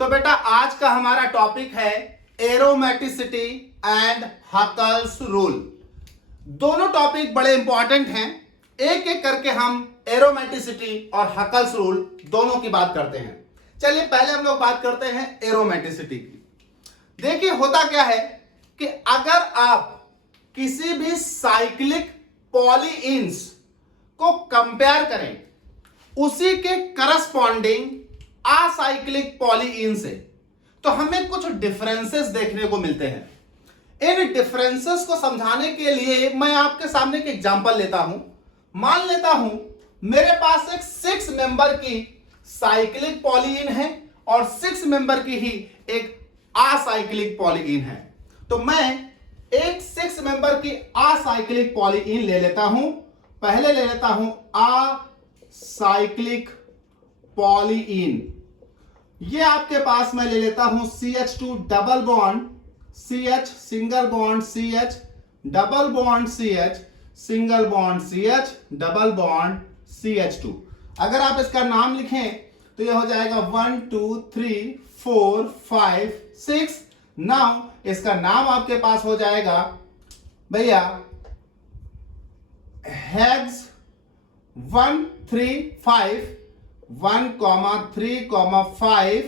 तो बेटा आज का हमारा टॉपिक है एरोमेटिसिटी एंड हकल्स रूल। दोनों टॉपिक बड़े इंपॉर्टेंट हैं। एक एक करके हम एरोमेटिसिटी और हकल्स रूल दोनों की बात करते हैं। चलिए पहले हम लोग बात करते हैं एरोमेटिसिटी की। देखिए होता क्या है कि अगर आप किसी भी साइक्लिक पॉलीइंस को कंपेयर करें उसी के करस्पॉन्डिंग असाइक्लिक पॉलीइन से, तो हमें कुछ डिफरेंसेस देखने को मिलते हैं। इन डिफरेंसेस को समझाने के लिए मैं आपके सामने एक एग्जांपल लेता हूं। मान लेता हूं मेरे पास एक 6 मेंबर की साइक्लिक पॉलीइन है और 6 मेंबर की ही एक असाइक्लिक पॉलीइन है। तो मैं एक 6 मेंबर की असाइक्लिक पॉलीइन ले लेता हूं। पहले ले लेता हूं असाइक्लिक पॉलीइन। ये आपके पास मैं ले लेता हूं CH2 double bond CH single bond CH double bond CH single bond CH double bond CH2। अगर आप इसका नाम लिखें तो ये हो जाएगा 1 2 3 4 5 6। नाउ इसका नाम आपके पास हो जाएगा भैया हेक्स 135 1,3,5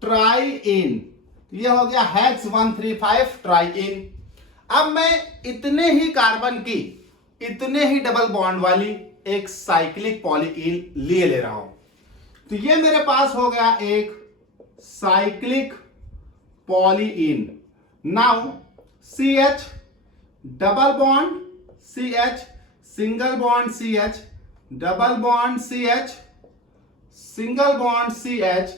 ट्राइइन। ये हो गया हेक्स 135 ट्राइइन। अब मैं इतने ही कार्बन की इतने ही डबल बॉन्ड वाली एक साइक्लिक पॉलीइन लिए ले रहा हूं। तो ये मेरे पास हो गया एक cyclic polyene. Now CH double bond CH single bond CH double bond CH single bond CH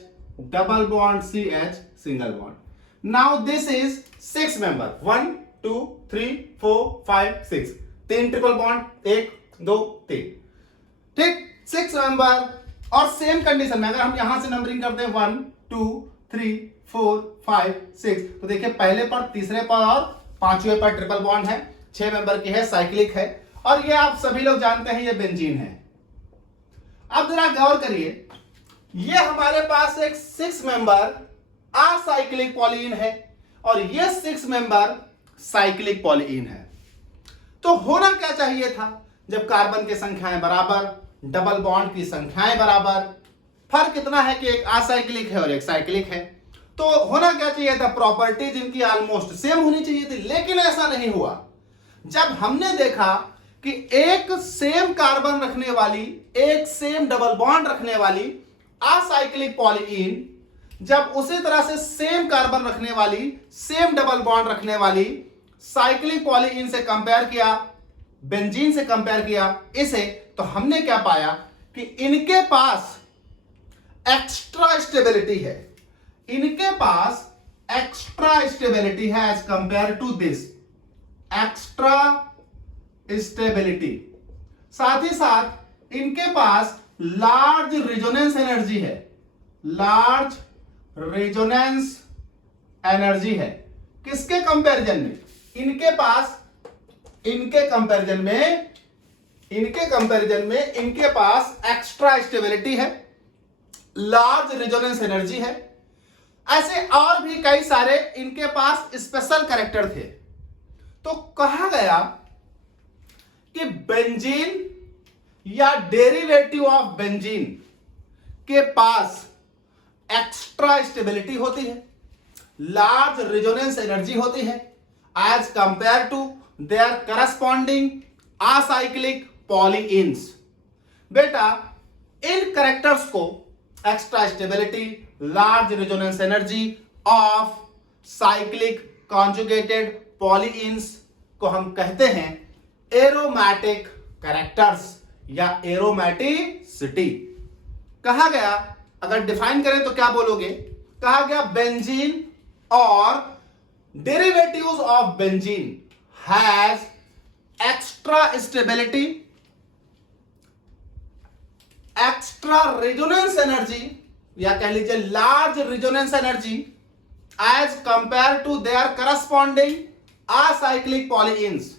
double bond CH single bond. Now this is 6 member 1 2 3 4 5 6। 3 triple bond 1 2 3। ठीक 6 मेंबर। और सेम कंडीशन में अगर हम यहां से नंबरिंग करते हैं 1 2 3 4 5 6, तो देखिए पहले पर, तीसरे पर और पांचवें पर ट्रिपल बॉन्ड है। 6 मेंबर की है, साइक्लिक है। और ये आप सभी लोग जानते हैं ये बेंजीन है। अब जरा गौर करिए, ये हमारे पास एक 6 मेंबर असाइक्लिक पॉलीइन है और ये 6 मेंबर साइक्लिक पॉलीइन है। तो होना क्या चाहिए था जब कार्बन की संख्याएं बराबर, डबल बॉन्ड की संख्याएं बराबर, फर्क इतना है कि एक असाइक्लिक है और एक साइक्लिक है, तो होना क्या चाहिए था, प्रॉपर्टीज इनकी ऑलमोस्ट सेम होनी चाहिए थी। लेकिन ऐसा नहीं हुआ। जब हमने देखा कि एक सेम कार्बन रखने वाली, एक सेम डबल बॉन्ड रखने वाली असाइक्लिक पॉलीइन जब उसी तरह से सेम कार्बन रखने वाली, सेम डबल बॉन्ड रखने वाली साइक्लिक पॉलीइन से कंपेयर किया, बेंजीन से कंपेयर किया इसे, तो हमने क्या पाया कि इनके पास एक्स्ट्रा स्टेबिलिटी है। इनके पास एक्स्ट्रा स्टेबिलिटी है as compare to this, extra stability. साथ ही साथ इनके पास लार्ज रेजोनेंस एनर्जी है, लार्ज रेजोनेंस एनर्जी है। किसके कंपैरिजन में? इनके पास, इनके कंपैरिजन में इनके पास एक्स्ट्रा स्टेबिलिटी है, लार्ज रेजोनेंस एनर्जी है। ऐसे और भी कई सारे इनके पास स्पेशल कैरेक्टर थे। तो कहा गया कि बेंजीन या डेरिवेटिव ऑफ बेंजीन के पास एक्स्ट्रा स्टेबिलिटी होती है, लार्ज रेजोनेंस एनर्जी होती है as compare to their corresponding acyclic polyenes. बेटा इन कैरेक्टर्स को, extra stability, large resonance energy of cyclic conjugated polyenes को हम कहते हैं एरोमेटिक कैरेक्टर्स या एरोमेटिसिटी। कहा गया, अगर डिफाइन करें तो क्या बोलोगे? कहा गया बेंजीन और derivatives of benzene has extra stability, extra resonance energy या कह लीजिए large resonance energy as compare to their corresponding acyclic polyenes.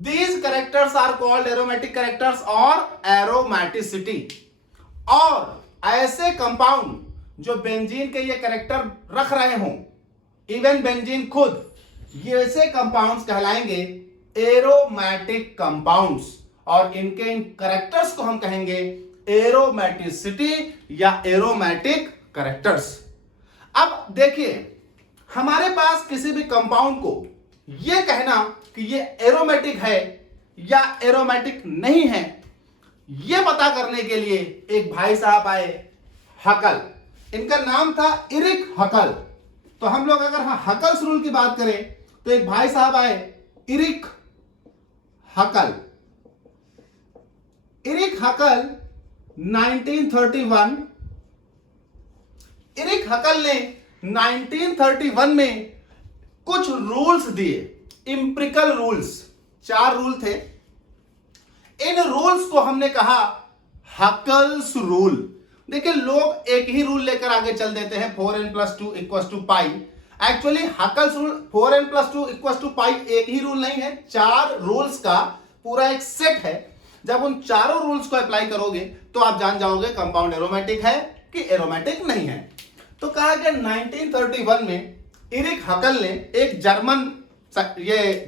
These characters are called aromatic characters और aromaticity। और ऐसे कंपाउंड जो बेंजीन के ये कैरेक्टर रख रहे हों, इवन बेंजीन खुद, ये ऐसे कंपाउंड्स कहलाएंगे एरोमेटिक कंपाउंड्स, और इनके इन कैरेक्टर्स को हम कहेंगे एरोमेटिसिटी या एरोमेटिक कैरेक्टर्स। अब देखिए, हमारे पास किसी भी कंपाउंड को यह कहना कि ये एरोमेटिक है या एरोमेटिक नहीं है, यह पता करने के लिए एक भाई साहब आए, हकल। इनका नाम था इरिक हकल। तो हम लोग अगर हकल्स रूल की बात करें तो एक भाई साहब आए, इरिक हकल। इरिक हकल 1931, इरिक हकल ने 1931 में कुछ रूल्स दिए, इंप्रिकल रूल्स। 4 रूल थे। इन रूल्स को हमने कहा हकल्स रूल। देखिए, लोग एक ही रूल लेकर आगे चल देते हैं, 4n+2 = पाई। एक्चुअली हकल्स रूल 4n+2 = पाई एक ही रूल नहीं है, 4 रूल्स का पूरा एक सेट है। जब उन चारों रूल्स को अप्लाई करोगे तो आप जान जाओगे कंपाउंड एरोमेटिक है कि एरोमेटिक नहीं है। तो कहा गया 1931 में इरिक हकल ने, एक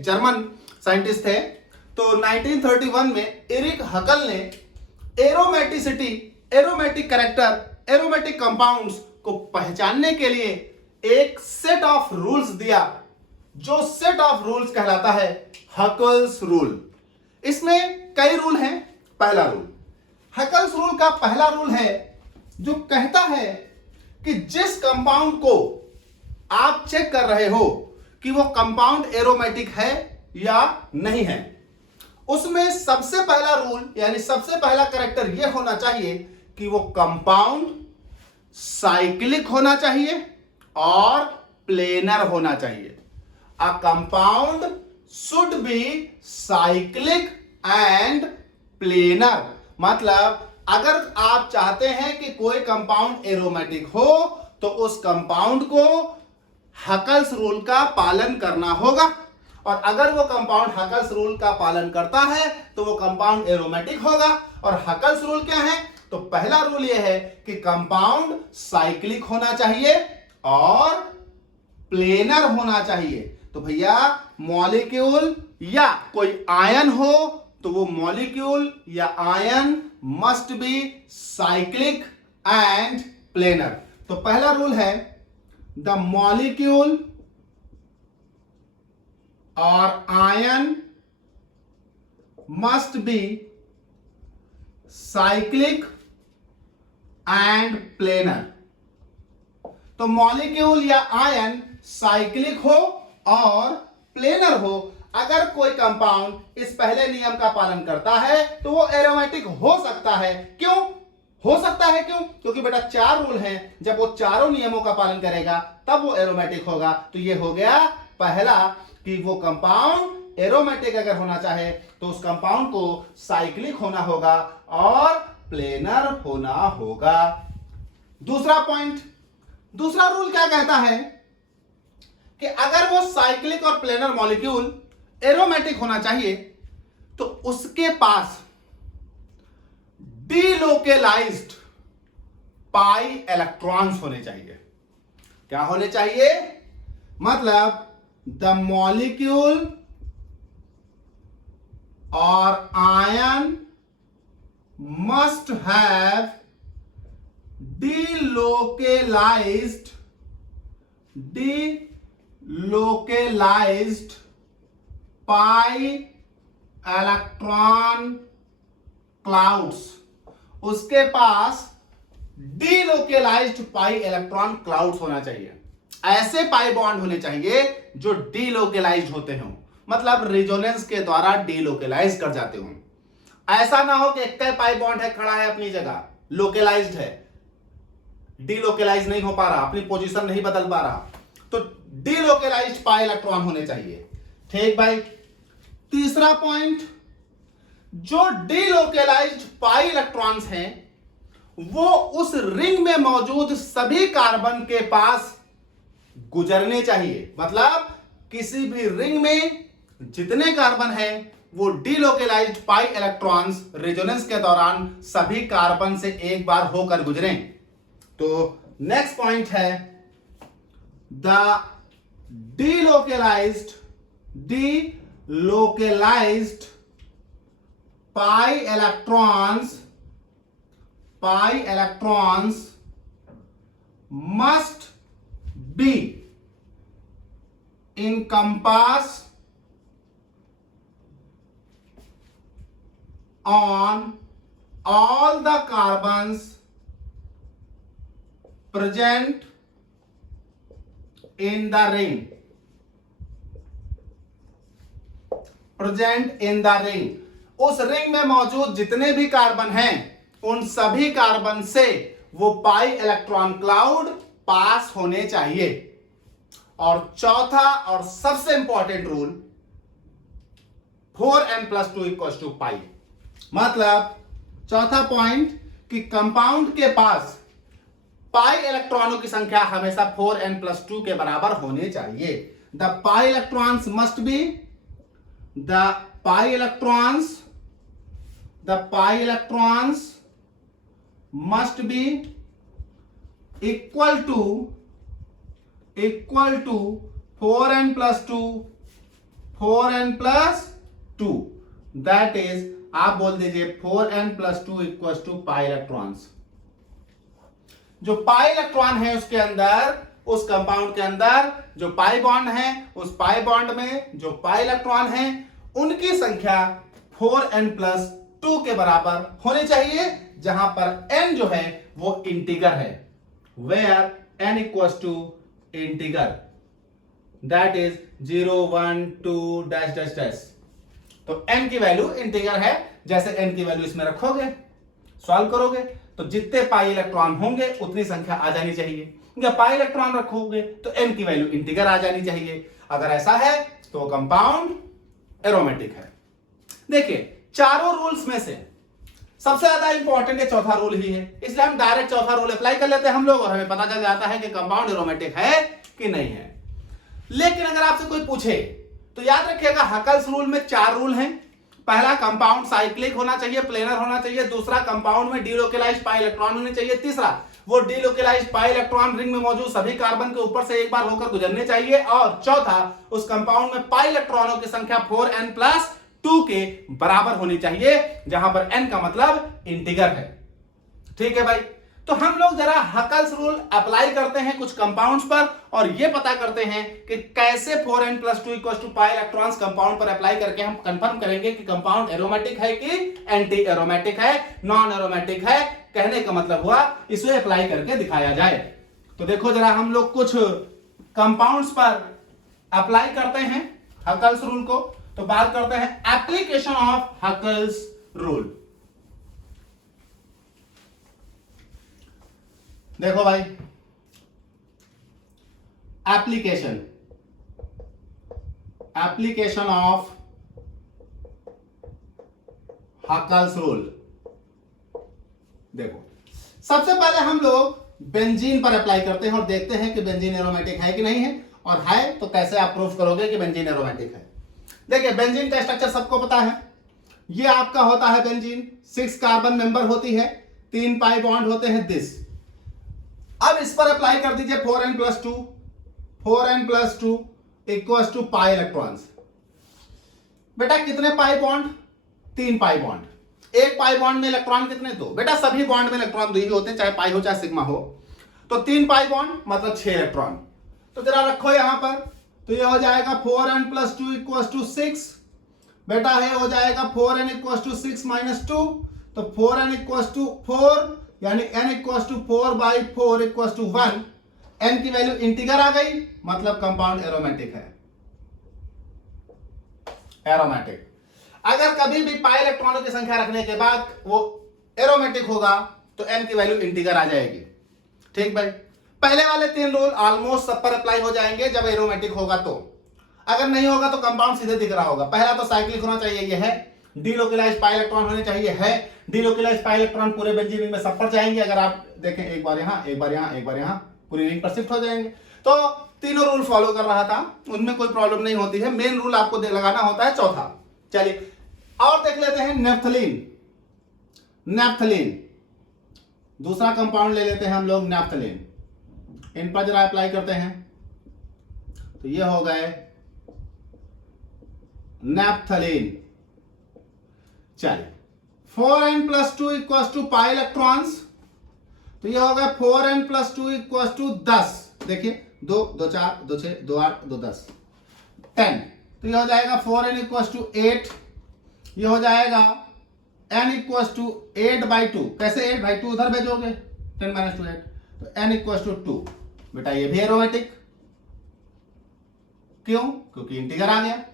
जर्मन साइंटिस्ट थे, तो 1931 में इरिक हकल ने aromaticity, aromatic character, aromatic compounds को पहचानने के लिए एक सेट ऑफ रूल्स दिया, जो सेट ऑफ रूल्स कहलाता है हकल्स रूल। इसमें कई रूल हैं। पहला रूल, हकल्स रूल का पहला रूल है जो कहता है कि जिस कंपाउंड को आप चेक कर रहे हो कि वो कंपाउंड एरोमेटिक है या नहीं है, उसमें सबसे पहला रूल यानी सबसे पहला कैरेक्टर यह होना चाहिए कि वो कंपाउंड साइक्लिक होना चाहिए और प्लेनर होना चाहिए। A compound should be cyclic and planar. मतलब अगर आप चाहते हैं कि कोई कंपाउंड एरोमेटिक हो तो उस कंपाउंड को हकल्स रूल का पालन करना होगा, और अगर वो कंपाउंड हकल्स रूल का पालन करता है तो वो कंपाउंड एरोमेटिक होगा। और हकल्स रूल क्या है? तो पहला रूल यह है कि कंपाउंड साइक्लिक होना चाहिए और प्लेनर होना चाहिए। तो भैया मॉलिक्यूल या कोई आयन हो तो वो मॉलिक्यूल या ion must be cyclic and planar. तो पहला रूल है द मॉलिक्यूल और ion must be cyclic and planar. तो मॉलिक्यूल या आयन साइक्लिक हो और प्लेनर हो। अगर कोई कंपाउंड इस पहले नियम का पालन करता है तो वो एरोमेटिक हो सकता है। क्यों हो सकता है? क्यों? क्योंकि बेटा 4 रूल हैं, जब वो चारों नियमों का पालन करेगा तब वो एरोमेटिक होगा। तो ये हो गया पहला कि वो कंपाउंड एरोमेटिक अगर होना चाहे तो उस कंपाउंड को साइक्लिक होना होगा और प्लेनर होना होगा। दूसरा पॉइंट, दूसरा रूल क्या कहता है कि अगर वो साइक्लिक और प्लेनर मॉलिक्यूल एरोमेटिक होना चाहिए तो उसके पास डीलोकेलाइज्ड पाई इलेक्ट्रॉन्स होने चाहिए। क्या होने चाहिए? मतलब द मॉलिक्यूल और ion must have delocalized pi electron clouds. उसके पास डीलोकेलाइज्ड पाई इलेक्ट्रॉन क्लाउड्स होना चाहिए। ऐसे पाई बॉन्ड होने चाहिए जो डीलोकेलाइज्ड होते हों, मतलब रेजोनेंस के द्वारा डीलोकेलाइज कर जाते हों। ऐसा ना हो कि एक पाई बॉन्ड है, खड़ा है अपनी जगह, लोकेलाइज्ड है, डीलोकेलाइज नहीं हो पा रहा, अपनी पोजीशन नहीं बदल पा रहा। तो डीलोकेलाइज्ड पाई इलेक्ट्रॉन होने चाहिए। ठीक भाई। तीसरा पॉइंट, जो डीलोकेलाइज्ड पाई इलेक्ट्रॉन्स हैं वो उस रिंग में मौजूद सभी कार्बन के पास गुजरने चाहिए। मतलब किसी भी रिंग में जितने कार्बन हैं वो डीलोकेलाइज्ड पाई इलेक्ट्रॉन्स रेजोनेंस के दौरान सभी कार्बन से एक बार होकर गुजरें। तो नेक्स्ट पॉइंट है the delocalized pi electrons must be encompassed on all the carbons present in the ring. उस रिंग में मौजूद जितने भी कार्बन हैं उन सभी कार्बन से वो पाई इलेक्ट्रॉन क्लाउड पास होने चाहिए। और चौथा और सबसे इंपॉर्टेंट रूल 4n+2 = पाई। मतलब चौथा पॉइंट कि कंपाउंड के पास पाई इलेक्ट्रॉनों की संख्या हमेशा 4n+2 के बराबर होनी चाहिए। The pi electrons must be must be equal to 4n+2 that is आप बोल दीजिए 4n+2 = पाई इलेक्ट्रॉन्स। जो पाई इलेक्ट्रॉन है उसके अंदर, उस कंपाउंड के अंदर जो पाई बॉन्ड है, उस पाई बॉन्ड में जो पाई इलेक्ट्रॉन है उनकी संख्या 4n+2 के बराबर होनी चाहिए, जहां पर n जो है वो इंटीगर है। where n = integer that is 0 1 2 dash dash dash. तो n की वैल्यू इंटीगर है। जैसे n की वैल्यू इसमें रखोगे, सॉल्व करोगे तो जितने पाई इलेक्ट्रॉन होंगे उतनी संख्या आ जानी चाहिए। या पाई इलेक्ट्रॉन रखोगे तो n की वैल्यू इंटीगर आ जानी चाहिए। अगर ऐसा है तो कंपाउंड एरोमेटिक है। देखिए चारों रूल्स में से सबसे ज्यादा इंपॉर्टेंट ये चौथा रूल ही है, इसलिए हम डायरेक्ट चौथा रूल अप्लाई कर लेते हैं हम लोग और हमें पता चल जाता है कि कंपाउंड एरोमेटिक है कि नहीं है। लेकिन अगर आपसे कोई पूछे तो याद रखिएगा हकल्स रूल में 4 रूल हैं। पहला, कंपाउंड साइक्लिक होना चाहिए, प्लेनर होना चाहिए। दूसरा, कंपाउंड में डीलोकलाइज्ड पाई इलेक्ट्रॉन होने चाहिए। तीसरा, वो डीलोकलाइज्ड पाई इलेक्ट्रॉन रिंग में मौजूद सभी कार्बन के ऊपर से एक बार होकर गुजरने चाहिए। और चौथा, उस कंपाउंड में पाई इलेक्ट्रॉनों की संख्या 4n+2 के बराबर होनी चाहिए, जहां पर n का मतलब इंटीगर है। ठीक है भाई, तो हम लोग जरा हकल्स रूल अप्लाई करते हैं कुछ कंपाउंड्स पर और ये पता करते हैं कि कैसे 4n+2 = पाई इलेक्ट्रॉन्स कंपाउंड पर अप्लाई करके हम कंफर्म करेंगे कि कंपाउंड एरोमेटिक है कि एंटी एरोमेटिक है, नॉन एरोमेटिक है। कहने का मतलब हुआ इसे अप्लाई करके दिखाया जाए। तो देखो जरा हम लोग कुछ कंपाउंड्स पर अप्लाई करते हैं हकल्स रूल को। तो बात करते हैं एप्लीकेशन ऑफ हकल्स रूल। देखो भाई, एप्लीकेशन ऑफ हकल्स रूल। देखो सबसे पहले हम लोग बेंजीन पर अप्लाई करते हैं और देखते हैं कि बेंजीन एरोमेटिक है कि नहीं है, और है तो कैसे आप प्रूफ करोगे कि बेंजीन एरोमेटिक है। देखिए बेंजीन का स्ट्रक्चर सबको पता है। ये आपका होता है बेंजीन, 6 कार्बन मेंबर होती है, 3 पाई बॉन्ड होते हैं दिस। अब इस पर अप्लाई कर दीजिए 4n+2 = पाई इलेक्ट्रॉन्स। बेटा कितने पाई बॉन्ड? 3 pi bond. एक पाई बॉन्ड में इलेक्ट्रॉन कितने? 2। बेटा सभी बॉन्ड में इलेक्ट्रॉन 2 ही होते हैं, चाहे पाई हो चाहे सिग्मा हो। तो 3 पाई बॉन्ड मतलब 6 इलेक्ट्रॉन। तो जरा रखो यहां पर, तो ये हो जाएगा 4n+2 = 6। बेटा है हो जाएगा 4n = 6 - 2, तो 4n = 4 यानी n = 4/4 = 1। n की वैल्यू इंटीगर आ गई, मतलब कंपाउंड एरोमेटिक है। एरोमेटिक अगर कभी भी पाई इलेक्ट्रॉनों की संख्या रखने के बाद वो एरोमेटिक होगा तो n की वैल्यू इंटीगर आ जाएगी। ठीक भाई, पहले वाले 3 रूल ऑलमोस्ट सब पर अप्लाई हो जाएंगे जब एरोमेटिक होगा। तो अगर नहीं होगा तो कंपाउंड सीधे दिख रहा होगा। पहला तो साइक्लिक होना चाहिए, ये है। डीलोकलाइज्ड पाई इलेक्ट्रॉन होने चाहिए, है। डीलोकलाइज्ड पाई इलेक्ट्रॉन पूरे बेंजीन रिंग में सब पर जाएंगे। अगर आप देखें एक बार यहां, एक बार यहां, एक बार यहां, पूरी रिंग पर शिफ्ट हो जाएंगे। तो तीनों रूल फॉलो कर रहा था, उनमें कोई प्रॉब्लम नहीं होती है। मेन रूल आपको लगाना होता है चौथा। चलिए और देख लेते हैं नेप्थलीन। दूसरा कंपाउंड ले लेते हैं हम लोग नेप्थलीन। इन पर जरा अप्लाई करते हैं, तो ये हो गए नैप्थलीन। चलिए 4n + 2 = पाई इलेक्ट्रॉन्स, तो ये हो गया 4n + 2 = 10। देखिए 2 2 4 2 6 2 8 2 10 10, तो ये हो जाएगा 4n = 8। ये हो जाएगा n = 8/2। कैसे 8/2 उधर भेजोगे, 10 - 2 8, तो n = 2। बेटा ये भी एरोमेटिक, क्यों? क्योंकि इंटीगर आ गया।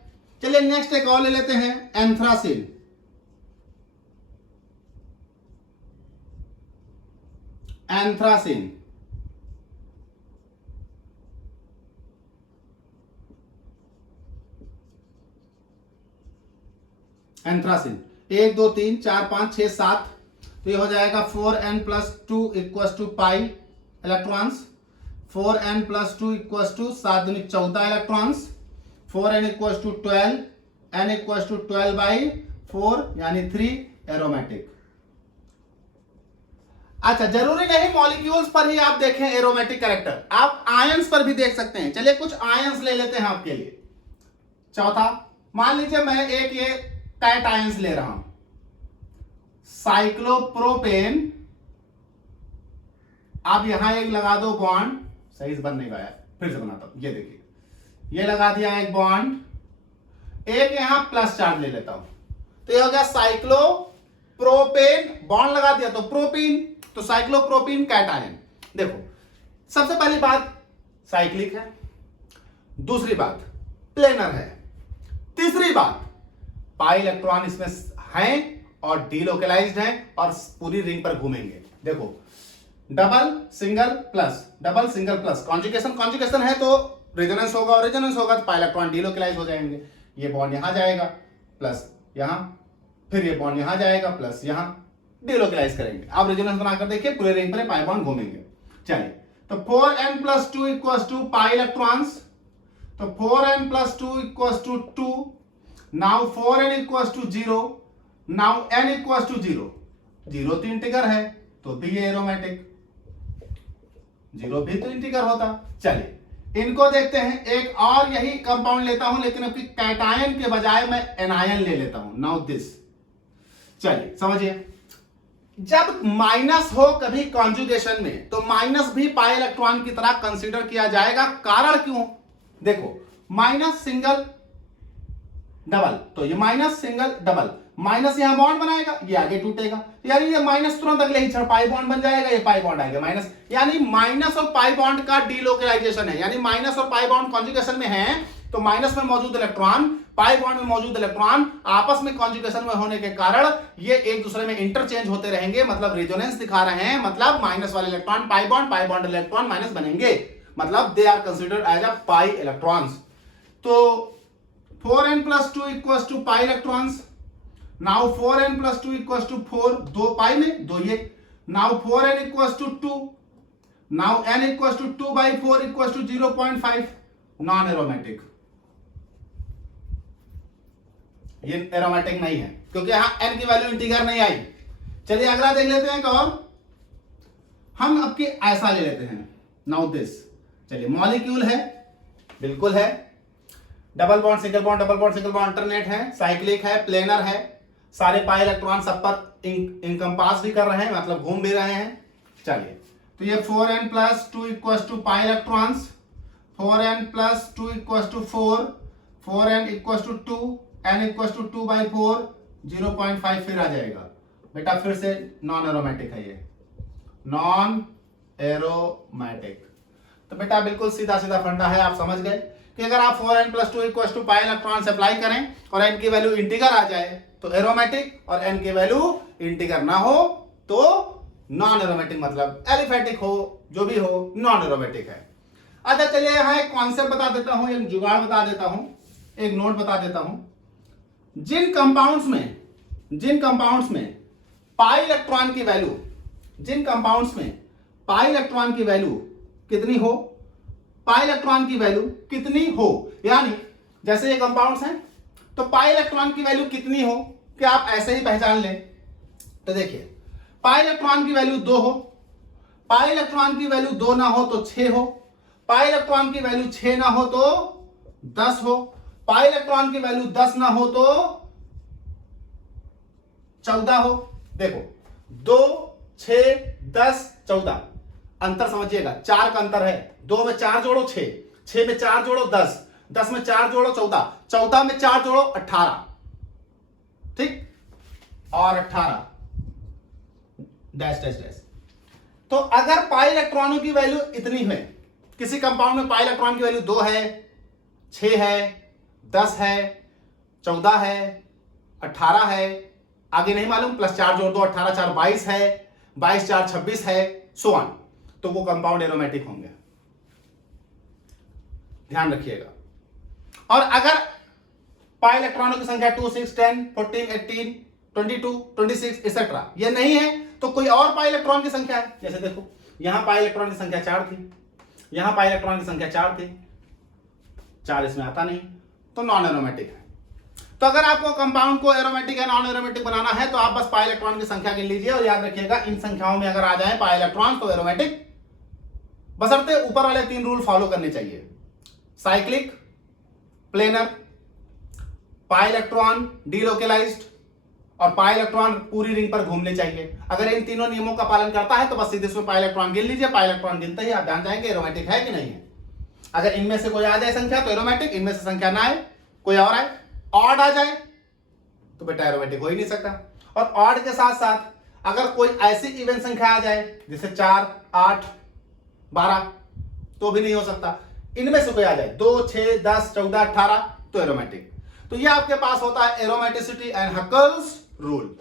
चलिए नेक्स्ट एक और ले लेते हैं, एंथ्रासिन। एंथ्रासिन एंथ्रासिन 1 2 3 4 5 6 7, तो ये हो जाएगा 4n + 2 = पाई इलेक्ट्रॉन्स। 4n + 2 = 7 दूनी 14 इलेक्ट्रॉन्स। 4n = 12, n = 12/4 यानी 3 एरोमेटिक। अच्छा, जरूरी नहीं मॉलिक्यूल्स पर ही आप देखें एरोमेटिक कैरेक्टर, आप आयंस पर भी देख सकते हैं। चलिए कुछ आयंस ले लेते हैं आपके लिए। चौथा, मान लीजिए मैं एक ये टाइट आयंस ले रहा हूं, साइक्लोप्रोपेन। आप यहां एक लगा दो बॉन्ड, सही से बन नहीं पाया, फिर से बनाता हूं। ये देखिए, ये लगा दिया एक बॉन्ड, एक यहां प्लस चार्ज ले लेता हूं, तो ये हो गया साइक्लोप्रोपेन। बॉन्ड लगा दिया तो प्रोपीन, तो साइक्लोप्रोपीन कैटायन। देखो सबसे पहली बात साइक्लिक है, दूसरी बात प्लेनर है, तीसरी बात पाई इलेक्ट्रॉन इसमें हैं और डीलोकलाइज्ड हैं और पूरी रिंग पर घूमेंगे। देखो double single plus, double single plus, conjugation है तो रेजोनेंस होगा, और रेजोनेंस होगा तो पाई इलेक्ट्रॉन डीलोकलाइज हो जाएंगे। ये बॉन्ड यहां जाएगा प्लस यहां, फिर ये बॉन्ड यहां जाएगा प्लस यहां, डीलोकलाइज करेंगे। आप रेजोनेंस बनाकर देखिए, पूरे रिंग पर पाई बॉन्ड घूमेंगे। चलिए तो 4n + 2 = पाई इलेक्ट्रॉन्स, तो 4n + 2 = 2। Now 4n = 0, now n = 0। 0 तो इंटीगर है, तो भी ये एरोमेटिक, 0 भी तो इंटीगर होता। चलिए इनको देखते हैं। एक और यही कंपाउंड लेता हूं, लेकिन अब कैटायन के बजाय मैं एनायन ले लेता हूं। नाउ दिस, चलिए समझिए, जब माइनस हो कभी कॉन्जुगेशन में, तो माइनस भी पाई इलेक्ट्रॉन की तरह कंसीडर किया जाएगा। कारण क्यों? देखो माइनस सिंगल डबल, तो ये माइनस सिंगल डबल, माइनस यहां बॉन्ड बनाएगा, ये आगे टूटेगा, यानी ये माइनस तुरंत अगले ही क्षण पाई बॉन्ड बन जाएगा, ये पाई बॉन्ड आएगा माइनस, यानी माइनस और पाई बॉन्ड का डीलोकलाइजेशन है। यानी माइनस और पाई बॉन्ड कॉन्जुगेशन में है, तो माइनस में मौजूद इलेक्ट्रॉन पाई बॉन्ड में मौजूद इलेक्ट्रॉन आपस में कॉन्जुगेशन में होने के कारण ये एक दूसरे में इंटरचेंज होते रहेंगे, मतलब रेजोनेंस दिखा रहे हैं, मतलब माइनस वाले electron pi bond electron minus बनेंगे, मतलब they are considered as a pi electrons. तो 4n + 2 = pi electrons. Now 4n + 2 = 4, 2 पाई में 2 ये। Now 4n = 2, now n = 2/4 = 0.5, non aromatic. ये एरोमेटिक नहीं है क्योंकि यहां n की वैल्यू इंटीगर नहीं आई। चलिए अगला देख लेते हैं। और हम अब की ऐसा ले लेते हैं, नाउ दिस। चलिए मॉलिक्यूल है, बिल्कुल है, double bond single bond, double bond single bond alternate है, साइक्लिक है, प्लेनर है, सारे पाई इलेक्ट्रॉन सब पर इनकम्पास भी कर रहे हैं, मतलब घूम भी रहे हैं। चलिए तो ये 4n + 2 = pi electrons, 4n + 2 = 4, 4n = 2, n = 2/4, 0.5 फिर आ जाएगा। बेटा फिर से नॉन एरोमेटिक है, ये नॉन एरोमेटिक। तो बेटा बिल्कुल सीधा सीधा फंडा है, आप समझ गए कि अगर आप 4n + 2 = पाई इलेक्ट्रॉन अप्लाई करें और n की वैल्यू इंटीगर आ जाए तो एरोमेटिक, और n की वैल्यू इंटीगर ना हो तो नॉन एरोमेटिक, मतलब एलिफेटिक हो, जो भी हो, नॉन एरोमेटिक है। अच्छा चलिए यहां एक कॉन्सेप्ट बता देता हूं, एक जुगाड़ बता देता हूं, एक नोट बता देता हूं। जिन कंपाउंड्स में पाई इलेक्ट्रॉन की वैल्यू, जिन कंपाउंड्स में पाई इलेक्ट्रॉन की वैल्यू कितनी हो, पाई इलेक्ट्रॉन की वैल्यू कितनी हो, यानी जैसे ये कंपाउंड्स हैं तो पाई इलेक्ट्रॉन की वैल्यू कितनी हो, कि आप ऐसे ही पहचान लें। तो देखिए पाई इलेक्ट्रॉन की वैल्यू 2 हो, पाई इलेक्ट्रॉन की वैल्यू 2 ना हो तो 6 हो, पाई इलेक्ट्रॉन की वैल्यू 6 ना हो तो 10 हो, पाई इलेक्ट्रॉन की वैल्यू 10 ना हो तो 14 हो। देखो 2 6 10 14, अंतर समझिएगा, 4 का अंतर है। 2 में 4 जोड़ो 6, 6 में 4 जोड़ो 10, 10 में 4 जोड़ो 14, 14 में 4 जोड़ो 18, ठीक, और 18 डैश डैश डैश। तो अगर पाई इलेक्ट्रॉनों की वैल्यू इतनी है, किसी कंपाउंड में पाई इलेक्ट्रॉन की वैल्यू 2 है, 6 है, 10 है, 14 है, 18 है, आगे नहीं मालूम, प्लस 4 जोड़ दो, 18 4 22 है, 22 4 26 है, सो ऑन, तो वो कंपाउंड एरोमेटिक होंगे, ध्यान रखिएगा। और अगर पाई इलेक्ट्रॉनों की संख्या 2 6 10 14 18 22 26 एक्सेट्रा ये नहीं है, तो कोई और पाई इलेक्ट्रॉन की संख्या है। जैसे देखो यहां पाई इलेक्ट्रॉन की संख्या 4 थी, यहां पाई इलेक्ट्रॉन की संख्या 4 थी, 4 इसमें आता नहीं, तो नॉन एरोमेटिक है। तो अगर आपको कंपाउंड को एरोमेटिक या नॉन एरोमेटिक बनाना है तो आप बस पाई इलेक्ट्रॉन की संख्या गिन लीजिए और याद रखिएगा इन संख्याओं में अगर आ जाए पाई इलेक्ट्रॉन तो एरोमेटिक, बशर्ते ऊपर वाले 3 रूल फॉलो करने चाहिए, cyclic, planar, pi electron delocalised और पाई इलेक्ट्रॉन पूरी रिंग पर घूमने चाहिए। अगर इन तीनों नियमों का पालन करता है तो बस सीधे इसमें पाई इलेक्ट्रॉन गिन लीजिए, पाई इलेक्ट्रॉन गिनते ही आप जान जाएंगे एरोमेटिक है कि नहीं है। अगर इनमें से कोई आ जाए संख्या तो एरोमेटिक, इनमें से संख्या ना आए, कोई और आए, ऑड आ जाए तो बेटा एरोमेटिक हो ही नहीं सकता। और ऑड के साथ साथ अगर कोई ऐसी इवन संख्या आ जाए जैसे 4 8 12 तो भी नहीं हो सकता। इनमें से कोई आ जाए 2 6 10 14 18 तो एरोमेटिक। तो ये आपके पास होता है एरोमेटिसिटी एंड हकल्स रूल।